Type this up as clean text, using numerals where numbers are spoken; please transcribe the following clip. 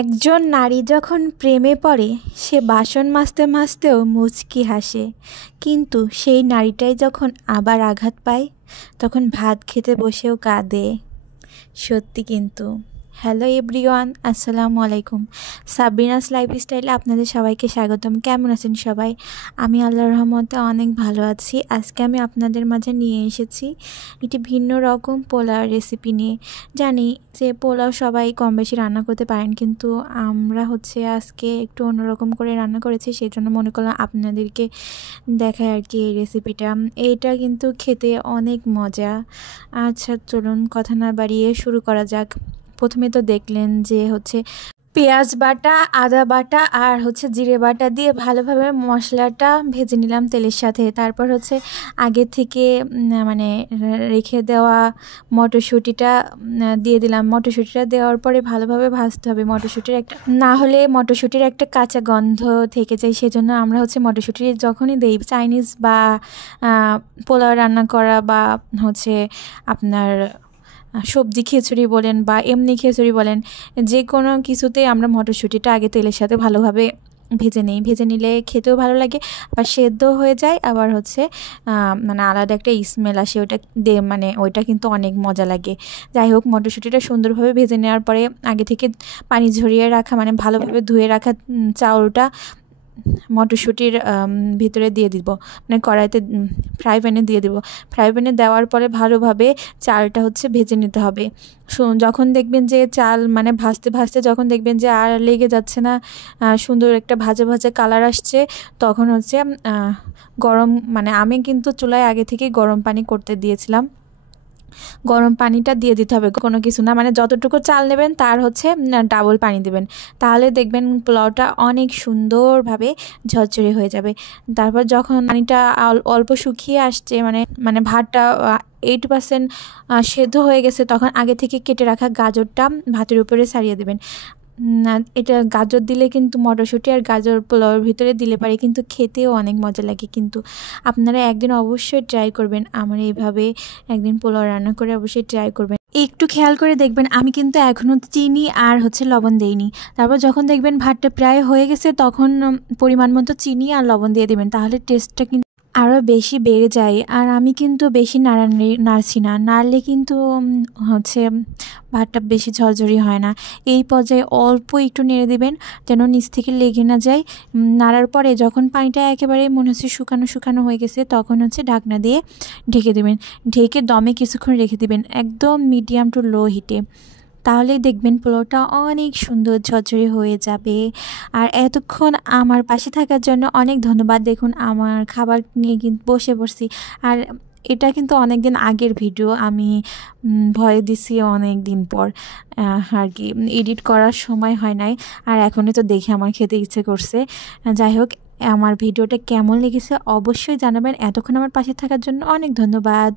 একজন নারী যখন প্রেমে পড়ে সে বাসন মাজতে মাজতেও মুচকি হাসে, কিন্তু সেই নারীটাই যখন আবার আঘাত পায় তখন ভাত খেতে বসেও কাঁদে। সত্যি কিন্তু। হ্যালো এভরিওয়ান, আসসালামু আলাইকুম। সাবরিনাস লাইফস্টাইলে আপনাদের সবাইকে স্বাগতম। কেমন আছেন সবাই? আমি আল্লাহর রহমতে অনেক ভালো আছি। আজকে আমি আপনাদের মাঝে নিয়ে এসেছি একটি ভিন্ন রকম পোলাও রেসিপি নিয়ে। জানি যে পোলাও সবাই কম বেশি রান্না করতে পারেন, কিন্তু আমরা আজকে একটু অন্যরকম করে রান্না করেছি, সেই জন্য মনে করলাম আপনাদেরকে দেখায় আর কি এই রেসিপিটা। এইটা কিন্তু খেতে অনেক মজা। আচ্ছা চলুন কথা না বাড়িয়ে শুরু করা যাক। প্রথমে তো দেখলেন যে পেঁয়াজ বাটা, আদা বাটা আর জিরে বাটা দিয়ে ভালোভাবে মশলাটা ভেজে নিলাম তেলের সাথে। তারপর আগে থেকে রেখে দেওয়া মটরশুঁটিটা দিয়ে দিলাম। মটরশুঁটিটা দেওয়ার পরে ভালোভাবে ভাজতে হবে। না হলে মটরশুঁটির একটা কাঁচা গন্ধ থেকে যায়, সেজন্য আমরা মটরশুঁটি যখনই দেই, চাইনিজ বা পোলাও রান্না করা বা আপনার সবজি খিচুড়ি বলেন বা এমনি খিচুড়ি বলেন, যে কোনো কিছুতেই আমরা মটরশুঁটিটা আগে তেলের সাথে ভালোভাবে ভেজে নিই। ভেজে নিলে খেতেও ভালো লাগে, আবার সেদ্ধ হয়ে যায়, আবার আলাদা একটা স্মেল আসে ওইটা দিয়ে, ওইটা কিন্তু অনেক মজা লাগে। যাই হোক, মটরশুঁটিটা সুন্দরভাবে ভেজে নেওয়ার পরে আগে থেকে পানি ঝরিয়ে রাখা ভালোভাবে ধুয়ে রাখা চাউলটা মটরশুঁটির ভিতরে দিয়ে দিব, কড়াইতে ফ্রাই প্যানে দিয়ে দিব। ফ্রাই প্যানে দেওয়ার পরে ভালোভাবে চালটা ভেজে নিতে হবে। যখন দেখবেন যে চাল ভাজতে ভাজতে যখন দেখবেন যে আর লেগে যাচ্ছে না, সুন্দর একটা ভাজা ভাজা কালার আসছে, তখন গরম আমি কিন্তু চুলায় আগে থেকেই গরম পানি করতে দিয়েছিলাম। গরম পানিটা দিয়ে দিতে হবে, কোনো কিছু না, যতটুকু চাল নেবেন তার ডাবল পানি দেবেন, তাহলে দেখবেন পোলাওটা অনেক সুন্দরভাবে ঝরঝরে হয়ে যাবে। তারপর যখন পানিটা অল্প শুকিয়ে আসছে, ভাতটা 80% সেদ্ধ হয়ে গেছে, তখন আগে থেকে কেটে রাখা গাজরটা ভাতের উপরে ছাড়িয়ে দেবেন। এটা গাজর দিলে কিন্তু মটরশুঁটি আর গাজর পোলাওয়ের ভিতরে দিলে পারে কিন্তু খেতেও অনেক মজা লাগে। কিন্তু আপনারা একদিন অবশ্যই ট্রাই করবেন, আমার এইভাবে একদিন পোলাও রান্না করে অবশ্যই ট্রাই করবেন। একটু খেয়াল করে দেখবেন, আমি কিন্তু এখনও চিনি আর লবণ দেইনি। তারপর যখন দেখবেন ভাতটা প্রায় হয়ে গেছে, তখন পরিমাণ মতো চিনি আর লবণ দিয়ে দেবেন, তাহলে টেস্টটা কিন্তু আরও বেশি বেড়ে যায়। আর আমি কিন্তু বেশি নাড়ছি না, নাড়লে কিন্তু ভাতটা বেশি ঝরঝরি হয় না। এই পর্যায়ে অল্প একটু নেড়ে দেবেন যেন নিচ থেকে লেগে না যায়। নাড়ার পরে যখন পানিটা একেবারে মনে শুকানো শুকানো হয়ে গেছে, তখন ঢাকনা দিয়ে ঢেকে দেবেন। ঢেকে দমে কিছুক্ষণ রেখে দেবেন, একদম মিডিয়াম টু লো হিটে। তাহলেই দেখবেন পোলাওটা অনেক সুন্দর ঝরঝরে হয়ে যাবে। আর এতক্ষণ আমার পাশে থাকার জন্য অনেক ধন্যবাদ। দেখুন আমার খাবার নিয়ে কিন্তু বসে পড়ছি, আর এটা কিন্তু অনেক দিন আগের ভিডিও, আমি ভয় দিছি অনেক দিন পর আর কি, এডিট করার সময় হয় নাই, আর এখনই তো দেখে আমার খেতে ইচ্ছে করছে। যাই হোক, আমার ভিডিওটা কেমন লেগেছে অবশ্যই জানাবেন। এতক্ষণ আমার পাশে থাকার জন্য অনেক ধন্যবাদ।